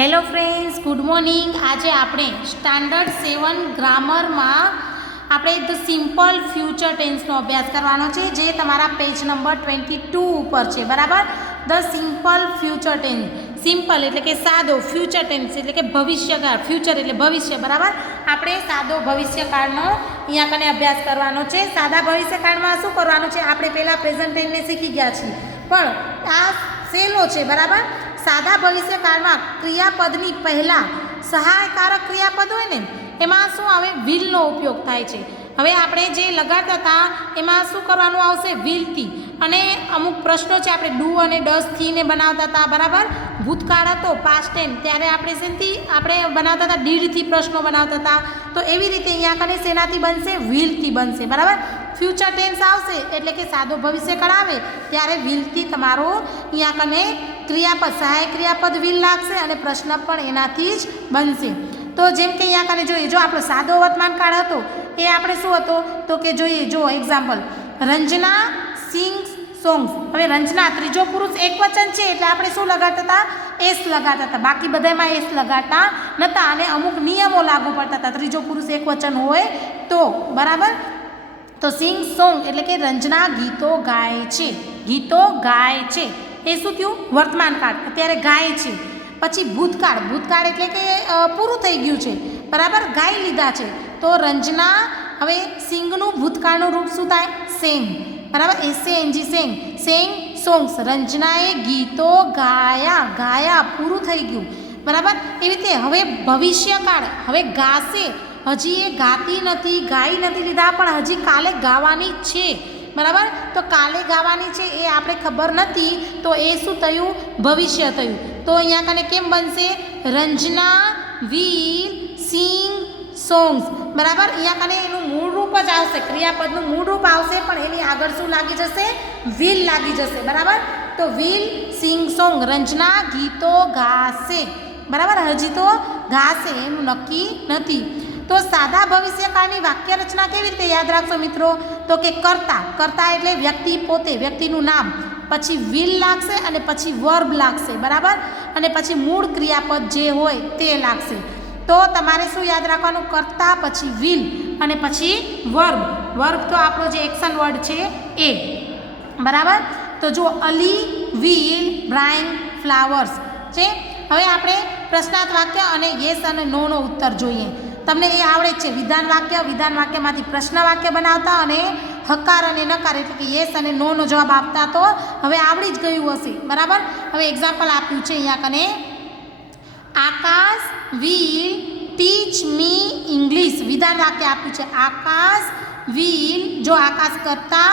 Hello friends, good morning. આજે આપણે standard 7 ગ્રામરમાં આપણે ધ સિમ્પલ ફ્યુચર ટેન્સનો અભ્યાસ કરવાનો છે, જે તમારા પેજ નંબર 22 ઉપર છે. બરાબર. The simple future tense. Simple એટલે કે સાદો, ફ્યુચર ટેન્સ એટલે કે ભવિષ્યકાળ. ફ્યુચર એટલે ભવિષ્ય. બરાબર. આપણે સાદો ભવિષ્યકાળનો અહીંયા કને અભ્યાસ કરવાનો છે. સાદા ભવિષ્યકાળમાં શું કરવાનું છે? આપણે પહેલાં પ્રેઝન્ટ ટેન્સને શીખી ગયા છીએ, પણ આ સહેલો છે. બરાબર. સાદા ભવિષ્યકાળમાં ક્રિયાપદની પહેલાં સહાયકારક ક્રિયાપદ હોય ને, એમાં શું આવે? વિલનો ઉપયોગ થાય છે. હવે આપણે જે લગાડતા હતા એમાં શું કરવાનું આવશે? વિલથી. અને અમુક પ્રશ્નો છે આપણે ડુ અને ડસથી ને બનાવતા હતા. બરાબર. ભૂતકાળ હતો, પાસ્ટ ટેન્સ, ત્યારે આપણે શેનથી આપણે બનાવતા હતા? ડીડથી પ્રશ્નો બનાવતા હતા. તો એવી રીતે અહીંયા કને શેનાથી બનશે? વિલથી બનશે. બરાબર. ફ્યુચર ટેન્સ આવશે એટલે કે સાદો ભવિષ્યકાળ આવે ત્યારે વિલથી તમારો અહીંયા કને ક્રિયાપદ, સહાયક ક્રિયાપદ વિલ લાગશે અને પ્રશ્ન પણ એનાથી જ બનશે. તો જેમ કે અહીંયા કને જોઈએ, જો આપણો સાદો વર્તમાનકાળ હતો એ આપણે શું હતો? તો કે જોઈએ, જો એક્ઝામ્પલ, રંજના સિંગ્સ સોંગ્સ. હવે રંજના ત્રીજો પુરુષ એક વચન છે એટલે આપણે શું લગાડતા હતા? એસ લગાડતા હતા. બાકી બધામાં એસ લગાડતા નહોતા અને અમુક નિયમો લાગુ પડતા હતા ત્રીજો પુરુષ એક વચન હોય તો. બરાબર. તો સિંગ સોંગ એટલે કે રંજના ગીતો ગાય છે. ગીતો ગાય છે એ શું થયું? વર્તમાનકાળ, અત્યારે ગાય છે. પછી ભૂતકાળ. ભૂતકાળ એટલે કે પૂરું થઈ ગયું છે. બરાબર. ગાઈ લીધા છે. તો રંજના, હવે સિંગનું ભૂતકાળનું રૂપ શું થાય? સેંગ. બરાબર. S N G sang. Sang songs. રંજનાએ ગીતો ગાયા. ગાયા પૂરું થઈ ગયું. બરાબર. એવી રીતે હવે ભવિષ્યકાળ, હવે ગાશે. હજી એ ગાતી નથી, ગાઈ નથી લીધા, પણ હજી કાલે ગાવાની છે. બરાબર. તો કાલે ગાવાની છે એ આપણે ખબર નથી, તો એ શું થયું? ભવિષ્ય થયું. તો અહીંયા કને કેમ બનશે? Ranjana will sing songs. બરાબર. અહીંયા કને એનું મૂળ રૂપ જ આવશે, ક્રિયાપદનું મૂળ રૂપ આવશે, પણ એની આગળ શું લાગી જશે? વિલ લાગી જશે. બરાબર. તો વિલ સિંગ સોંગ. રંજના ગીતો ગાશે. બરાબર. હજી તો ગાશે, એનું નક્કી નથી. તો સાદા ભવિષ્યકાળની વાક્ય રચના કેવી રીતે યાદ રાખશો મિત્રો? તો કે કર્તા. કર્તા એટલે વ્યક્તિ પોતે, વ્યક્તિનું નામ, પછી વિલ લાગશે અને પછી વર્બ લાગશે. બરાબર. અને પછી મૂળ ક્રિયાપદ જે હોય તે લાગશે. તો તમારે શું યાદ રાખવાનું? કર્તા, પછી વિલ અને પછી વર્બ. વર્બ તો આપણો જે એક્શન વર્ડ છે એ. બરાબર. તો જુઓ, અલી વિલ બ્રાઇંગ ફ્લાવર્સ છે. હવે આપણે પ્રશ્નાર્થ વાક્ય અને યસ અને નોનો ઉત્તર જોઈએ. તમને એ આવડે જ છે. વિધાન વાક્ય, વિધાન વાક્યમાંથી પ્રશ્ન વાક્ય બનાવતા અને હકાર અને નકાર એટલે કે યસ અને નોનો જવાબ આપતા તો હવે આવડી જ ગયું હશે. બરાબર. હવે એક્ઝામ્પલ આપ્યું છે અહીંયા કને, આકાશ વિલ ટીચ મી ઇંગ્લિશ. વિધાન વાક્ય આપ્યું છે. આકાશ વિલ, જો આકાશ કરતા,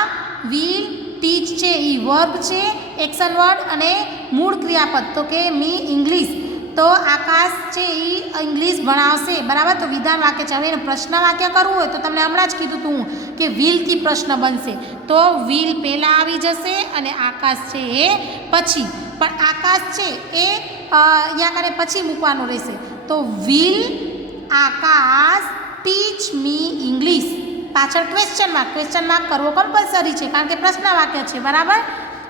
વિલ ટીચ છે એ વર્બ છે, એક્શન વર્ડ, અને મૂળ ક્રિયાપદ તો કે મી ઇંગ્લિશ. તો આકાશ છે એ ઇંગ્લિશ ભણાવશે. બરાબર. તો વિધાન વાક્ય છે. હવે એનું પ્રશ્ન વાક્ય કરવું હોય તો તમને હમણાં જ કીધું હતું કે વિલથી પ્રશ્ન બનશે. તો વિલ પહેલાં આવી જશે અને આકાશ છે એ પછી. પણ આકાશ છે એ અહીંયા કાને પછી મૂકવાનું રહેશે. તો will Akash teach me English. પાછળ ક્વેશ્ચન માર્ક. ક્વેશ્ચન માર્ક કરવો કમ્પલસરી છે કારણ કે પ્રશ્ન વાક્ય છે. બરાબર.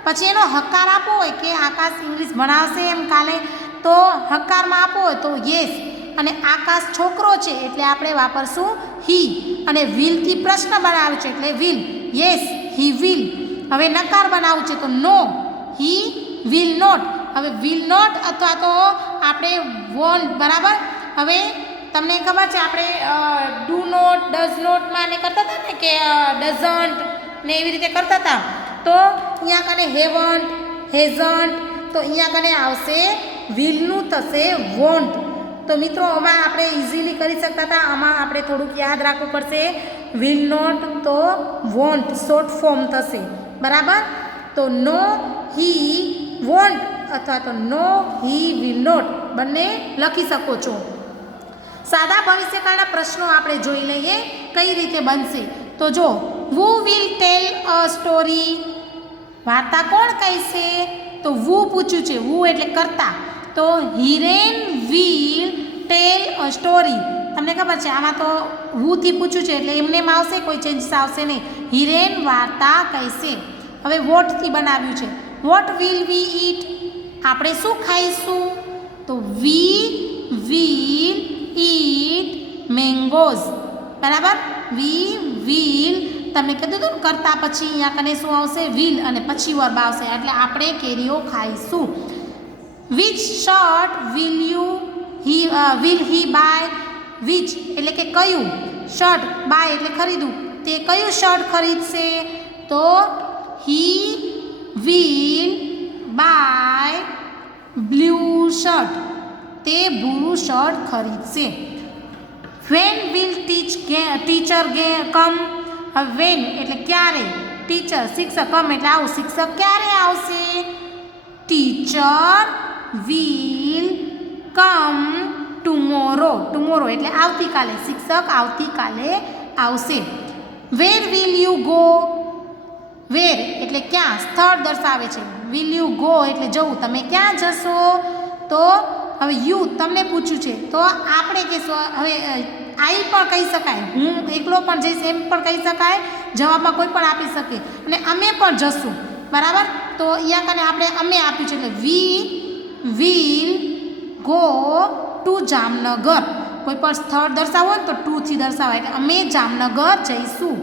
પછી એનો હકાર આપવો હોય કે આકાશ ઇંગ્લિશ ભણાવશે એમ કાલે, તો હકારમાં આપવો હોય તો યસ. અને આકાશ છોકરો છે એટલે આપણે વાપરશું હી. અને વિલથી પ્રશ્ન બનાવે છે એટલે વિલ. Yes he will. હવે નકાર બનાવવું છે તો નો, હી વિલ નોટ. હવે વિલ નોટ અથવા તો આપણે વોન્ટ. બરાબર. હવે તમને ખબર છે આપણે ડુ નોટ, ડઝ નોટમાં ને કરતા હતા ને કે ડઝન્ટ ને એવી રીતે કરતા હતા. તો અહીંયા કને હેવન્ટ, હેઝન્ટ, તો અહીંયા કને આવશે વિલનું થશે વોન્ટ. તો મિત્રો આમાં આપણે ઇઝીલી કરી શકતા હતા, આમાં આપણે થોડુંક યાદ રાખવું પડશે. વિલ નોટ તો વોન્ટ શોર્ટ ફોર્મ થશે. બરાબર. તો નો હી વોન્ટ અથવા તો નો હી વિલ નોટ બંને લખી શકો છો. સાદા ભવિષ્યકાળના પ્રશ્નો આપણે જોઈ લઈએ કઈ રીતે બનશે. તો જો, who will tail a story. વાર્તા કોણ કહેશે? તો વુ પૂછ્યું છે. વુ એટલે કરતા. તો Hiren will tail a story. તમને ખબર છે આમાં તો હુથી પૂછ્યું છે એટલે એમને એમ આવશે, કોઈ ચેન્જીસ આવશે નહીં. હિરેન વાર્તા કહેશે. હવે વોટથી બનાવ્યું છે. વોટ વિલ વી ઈટ. આપણે શું ખાઈશું? તો વી ગોઝ, બરાબર. વી વિલ, તમને કીધું હતું કરતા પછી અહીંયા કને શું આવશે? વિલ, અને પછી વર્બ આવશે, એટલે આપણે કેરીઓ ખાઈશું. Which shirt will he buy? Which એટલે કે કયું, શર્ટ, બાય એટલે ખરીદવું, તે કયું શર્ટ ખરીદશે? તો he will buy blue shirt, તે ભૂરું શર્ટ ખરીદશે. When will teacher come? When એટલે ક્યારે, ટીચર શિક્ષક, કમ એટલે આવું, શિક્ષક ક્યારે આવશે? Teacher will come tomorrow, tomorrow એટલે આવતીકાલે, શિક્ષક આવતીકાલે આવશે. Where will you go? Where એટલે ક્યાં, સ્થળ દર્શાવે છે. વિલ યુ ગો એટલે જવું, તમે ક્યાં જશો? તો હવે યુ તમને પૂછ્યું છે તો આપણે કહીશું, હવે આઈ પણ કહી શકાય, હું એકલો પણ જઈશ એમ પણ કહી શકાય, જવાબમાં કોઈ પણ આપી શકે, અને અમે પણ જશું, બરાબર. તો અહીંયા કને આપણે અમે આપ્યું છે, એટલે we will go to Jamnagar. કોઈ પણ સ્થળ દર્શાવો ને તો ટુથી દર્શાવાય, એટલે અમે જામનગર જઈશું.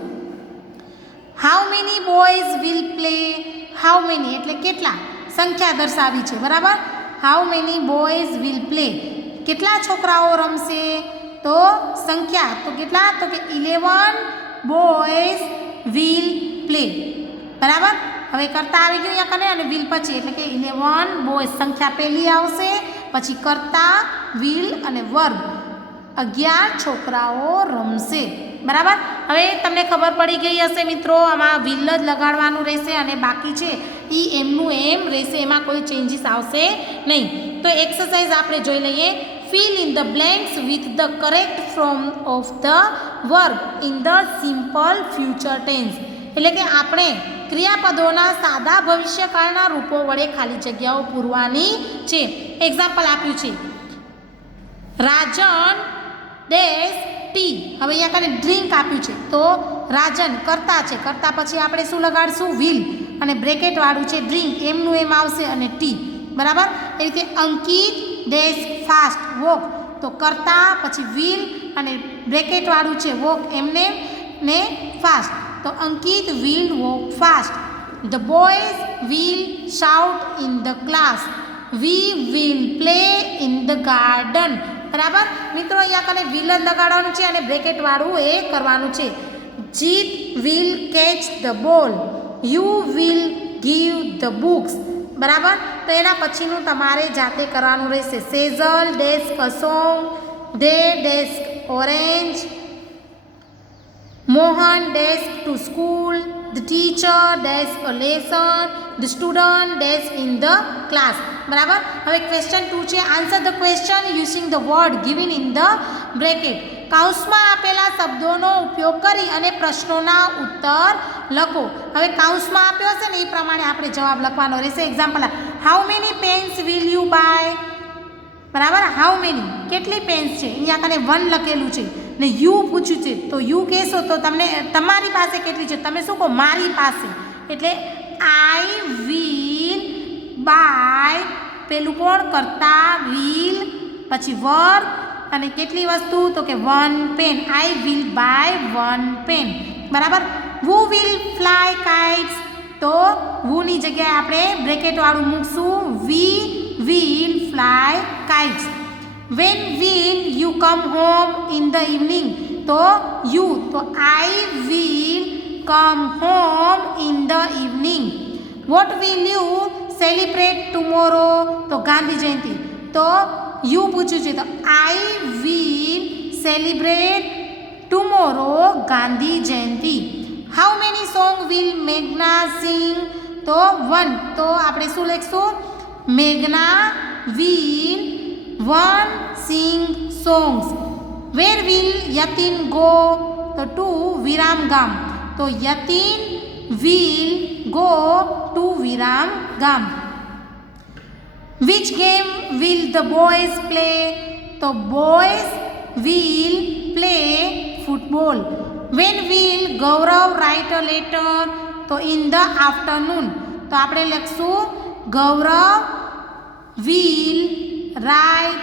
How many boys will play? How many એટલે કેટલા, સંખ્યા દર્શાવી છે, બરાબર. How many boys will play, કેટલા છોકરાઓ રમશે? તો સંખ્યા, તો કેટલા? તો કે 11 બોયઝ વિલ પ્લે, બરાબર. હવે કરતા આવી ગયું અહીંયા કને, અને વિલ પછી, એટલે કે 11 બોયઝ સંખ્યા પહેલી આવશે, પછી કરતા, વિલ અને વર્બ, 11 છોકરાઓ રમશે, બરાબર. હવે તમને ખબર પડી ગઈ હશે મિત્રો, આમાં વિલ જ લગાડવાનું રહેશે, અને બાકી છે એ એમનું એમ રહેશે, એમાં કોઈ ચેન્જીસ આવશે નહીં. તો એક્સરસાઇઝ આપણે જોઈ લઈએ. Fill in the blanks with the correct form of the verb in the simple future tense. એટલે કે આપણે ક્રિયાપદોના સાદા ભવિષ્યકાળના રૂપો વડે ખાલી જગ્યાઓ પૂરવાની છે. એક્ઝામ્પલ આપ્યું છે, રાજન ડેશ ટી. હવે અહીંયા કાને ડ્રિંક આપ્યું છે, તો રાજન કરતા છે, કરતા પછી આપણે શું લગાડશું? વિલ, અને બ્રેકેટ વાળું છે ડ્રિંક, એમનું એમ આવશે, અને ટી, બરાબર. એ રીતે અંકિત ડેશ ફાસ્ટ વોક, તો કરતા પછી વિલ અને બ્રેકેટ વાળું છે વોક, એમને ને ફાસ્ટ, તો Ankit will walk fast. The boys will shout in the class. We will play in the garden, બરાબર. મિત્રો અહીંયા કને વિલ જ લગાડવાનું છે, અને બ્રેકેટ વાળું એ કરવાનું છે. જીત will catch the ball. You will give the books, બરાબર. તો એના પછીનું તમારે જાતે કરવાનું રહેશે. Sejal desk a song, they desk orange, Mohan desk to school, the teacher desk a lesson, the student desk in the class, બરાબર. હવે ક્વેશ્ચન 2 છે, answer the question using the word given in the bracket. કૌંસમાં આપેલા શબ્દોનો ઉપયોગ કરી અને પ્રશ્નોના ઉત્તર લખો. હવે કૌંસમાં આપ્યો હશે ને એ પ્રમાણે આપણે જવાબ લખવાનો રહેશે. Example, how many pens will you buy? બરાબર, હાઉ મેની કેટલી પેન્સ છે, અહીંયા કને 1 લખેલું છે, ને યુ પૂછ્યું છે, તો યુ કહેશો તો તમને તમારી પાસે કેટલી છે, તમે શું કહો? મારી પાસે. એટલે આઈ વિલ બાય, પેલું કોણ? કરતા, વિલ, પછી વર્બ, અને કેટલી વસ્તુ? તો કે 1 pen. I will buy 1 pen, બરાબર. વુ વિલ ફ્લાય કાઇટ્સ, તો વુની જગ્યાએ આપણે બ્રેકેટ વાળું મૂકશું. We will fly kites. When will you come home in the evening, તો યુ, તો I will come home in the evening. What will you celebrate tomorrow, તો ગાંધી જયંતિ, તો યુ પૂછ્યું છે, તો I will celebrate tomorrow Gandhi Jayanti. How many song will મેઘના sing, તો 1, તો આપણે શું લખીશું? મેઘના will 1 sing songs. Where will Yatin go, તો 2 વિરામ ગામ, તો Yatin will go to Viram ગામ. Which game will the boys play, તો boys will play football. When will Gaurav write a letter, તો ઇન ધ આફ્ટરનૂન, તો આપણે લખશું Gaurav will write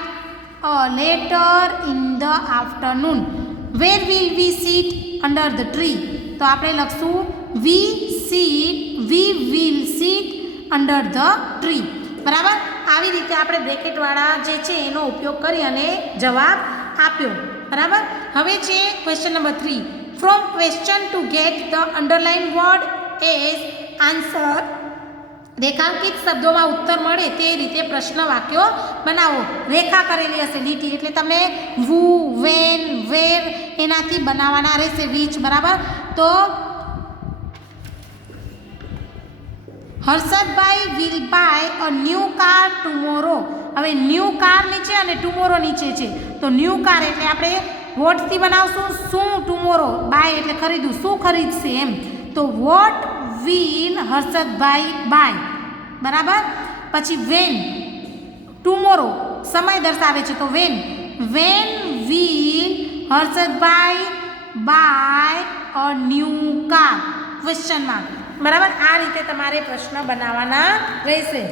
a letter in the afternoon. Where will we sit under the tree, તો આપણે લખશું we will sit under the tree. બરાબર, આવી રીતે આપણે બ્રેકેટવાળા જે છે એનો ઉપયોગ કરી અને જવાબ આપ્યો. બરાબર, હવે છે question number 3. From question two get the underline word as answer. રેખાંકિત શબ્દોમાં ઉત્તર મળે તે રીતે પ્રશ્ન વાક્યો બનાવો. રેખા કરેલી હશે લીટી, એટલે તમને વુ, વેન, વેર એનાથી બનાવવાના રહેશે વિચ. બરાબર, તો Harshadbhai will buy a new car tomorrow. હવે ન્યૂ કાર નીચે અને ટુમોરો નીચે છે, તો ન્યૂ કાર એટલે આપણે વોટથી બનાવશું શું, ટુમોરો, બાય એટલે ખરીદવું, શું ખરીદશે એમ. તો વોટ વિલ હર્ષદભાઈ બાય. બરાબર, પછી વેન, ટુમોરો સમય દર્શાવે છે, તો when will Harshadbhai buy a new car, question mark. બરાબર, આ રીતે તમારે પ્રશ્ન બનાવવાના રહેશે.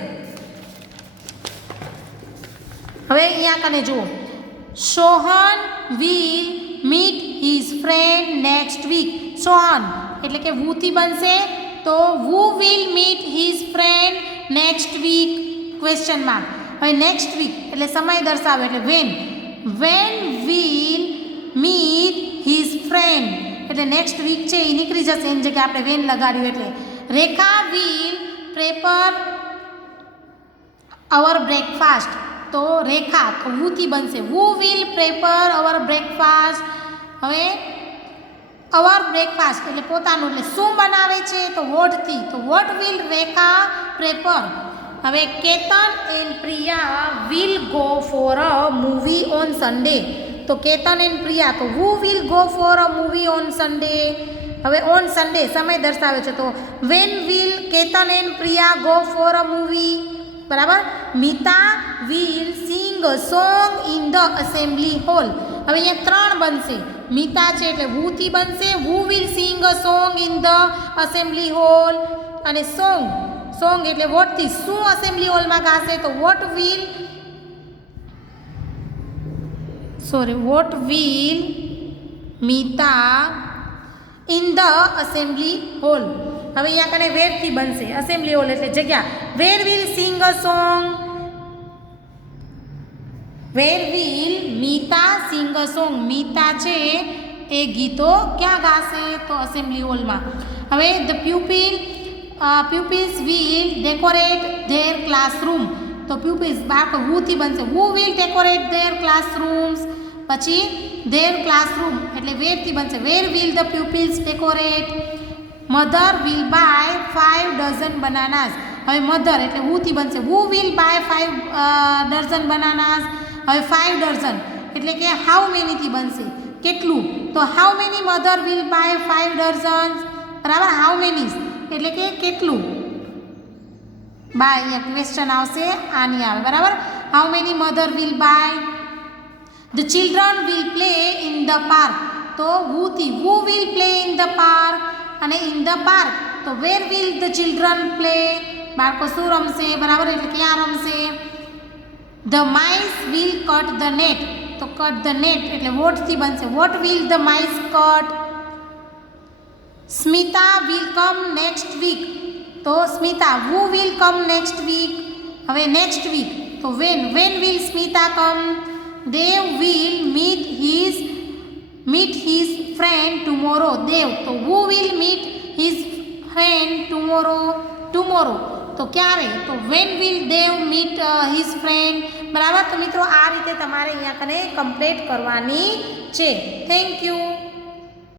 હવે અહીંયા કને જુઓ, Sohan will meet his friend next week. Sohan એટલે કે વુથી બનશે, તો who will meet his friend next week, question mark. હવે નેક્સ્ટ વીક એટલે સમય દર્શાવે, એટલે when will meet his friend, એટલે નેક્સ્ટ વીક છે એ નીકળી જશે, એની જગ્યાએ આપણે વેન લગાડ્યું. એટલે રેખા વિલ પ્રેપર અવર બ્રેકફાસ્ટ, તો રેખા તો વુથી બનશે, વુ વિલ પ્રેપર અવર બ્રેકફાસ્ટ. હવે અવર બ્રેકફાસ્ટ એટલે પોતાનું, એટલે શું બનાવે છે, તો વોટથી, તો વોટ વિલ રેખા પ્રેપર. હવે Ketan and Priya will go for a movie on Sunday, તો કેતન એન્ડ પ્રિયા, તો who will go for a movie on Sunday. હવે ઓન સન્ડે સમય દર્શાવે છે, તો when will Ketan and Priya go for a movie. બરાબર, Mita will sing a song in the assembly hall. હવે અહીંયા 3 બનશે, મિતા છે એટલે વુથી બનશે, who will sing a song in the assembly hall. અને સોંગ એટલે વોટથી, શું અસેમ્બલી હોલમાં ગાશે, તો what will Mita in the assembly hall. હવે અહીંયા કને વેરથી બનશે, અસેમ્બલી હોલ એટલે જગ્યા, where will sing a song, where will Mita sing a song. Mita છે એ ગીતો ક્યાં ગાશે, તો અસેમ્બલી હોલમાં. હવે the pupils will decorate their classroom, તો પ્યુપિલ્સ બાળકો વુથી બનશે, who will decorate their classrooms. પછી ધેર ક્લાસરૂમ એટલે વેરથી બનશે, વેર will the pupils decorate. Mother will by 5 dozen બનાનાસ. હવે મધર એટલે વુથી બનશે, વુ વિલ બાય 5 ડઝન બનાનાસ. હવે 5 ડઝન એટલે કે હાઉ મેનીથી બનશે, કેટલું, તો how many mother will by 5 dozen. બરાબર, હાઉ મેની એટલે કે કેટલું, બાય અહીંયા ક્વેશ્ચન આવશે, આની આવે. બરાબર, how many mother will buy. The children will play in the park, તો વુથી, who will play in the park. અને ઇન ધ પાર્ક તો where will the children play, બાળકો શું રમશે. બરાબર, એટલે ક્યાં રમશે. The mice will cut the net, તો કટ ધ નેટ એટલે વોટથી બનશે, what will the mice cut. Smita will come next week, તો Smita, who will come next week. હવે નેક્સ્ટ વીક તો when will Smita come. Dev will meet his friend tomorrow, Dev તો who will meet his friend tomorrow તો ક્યારે, તો when will Dev meet his friend. બરાબર, તો મિત્રો આ રીતે તમારે અહીંયા કને કમ્પ્લીટ કરવાની છે. Thank you.